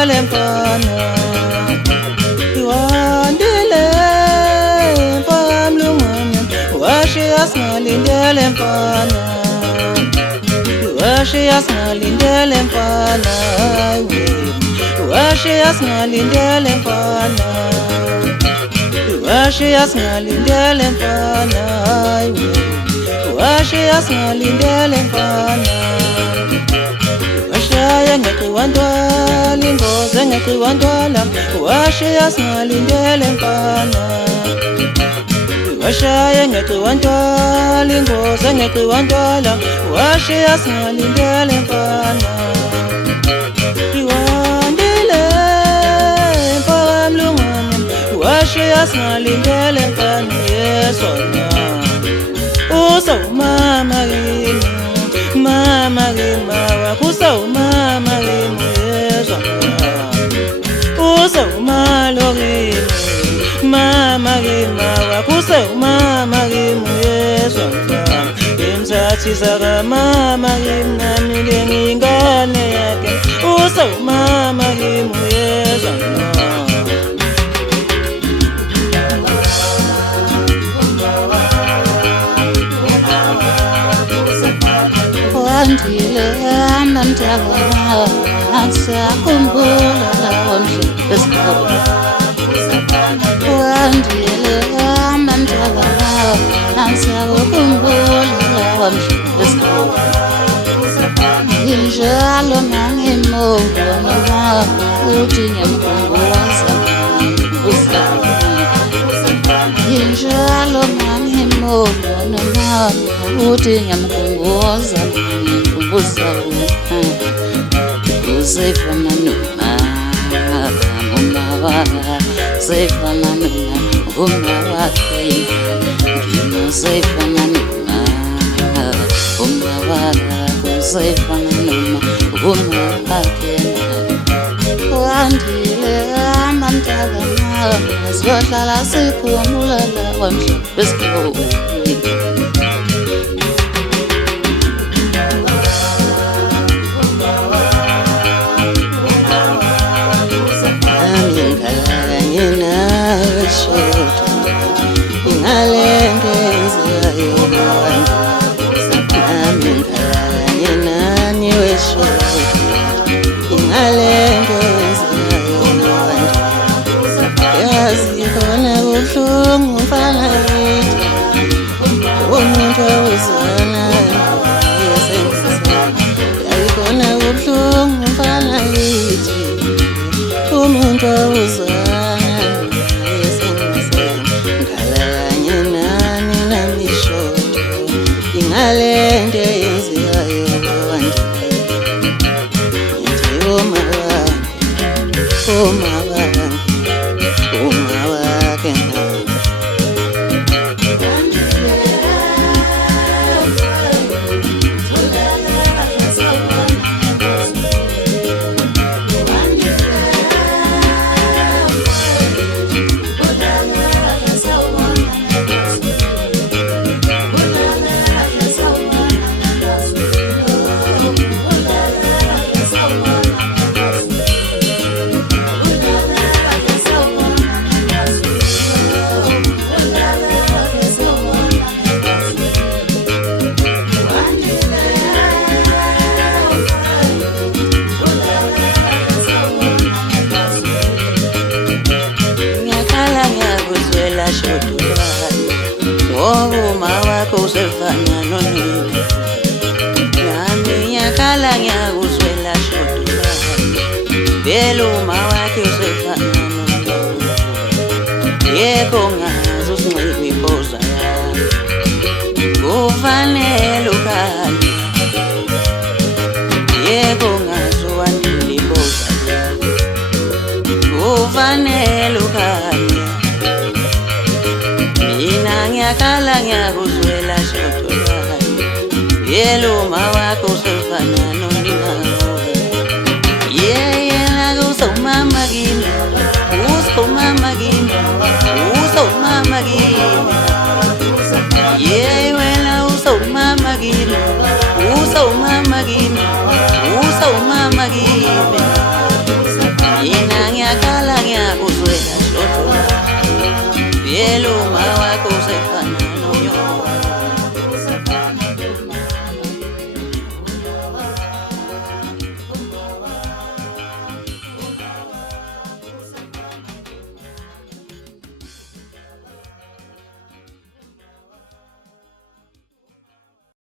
ngalindele mfana iwandile mpamlungwana washiya singalindele mfana washiya singalindele mfana washiya singalindele mfana washiya singalindele mfana washiya singalindele mfana washaya ngeqiwantwala ingozi engeqiwantwala washiya singalindele mfana washaya ngeqiwantwala ingozi engeqiwantwala washiya singalindele mfana iwandile mpamlungwana washiya singalindele mfana yesona usawumama kimi mama kimawa kusawumama kimi yesona usawumalo kimi mama kimawa kusawumama kimi yesona imsathisa kamama kimi nami ngingane yakhe usawumama kimi yesona Wandile hamba mntaka nasakhumbula lawo mhlephesiko wandile hamba mntaka nasakhumbula lawo mhlephesiko injalo nangimobona uthi ngiyamkhumbuza injalo nangimobona uthi ngiyamkhumbuza Uzefana noma Zefana noma Zefana noma Zefana noma Wandile amantaka Sizohlala siphumula lawa mhlephesiko Uzefana nonini nami ngiyakhala ngiyakuzwela shodula vele uma wakhe uzefana nonini yekho ngazi usinxibe ipoza yami kufanele ukhale yekho ngazi uwandile ipoza yami kufanele ukhale mina ngiyakhala ngiyakuzwela shodula vele uma wakhe uzefana nonini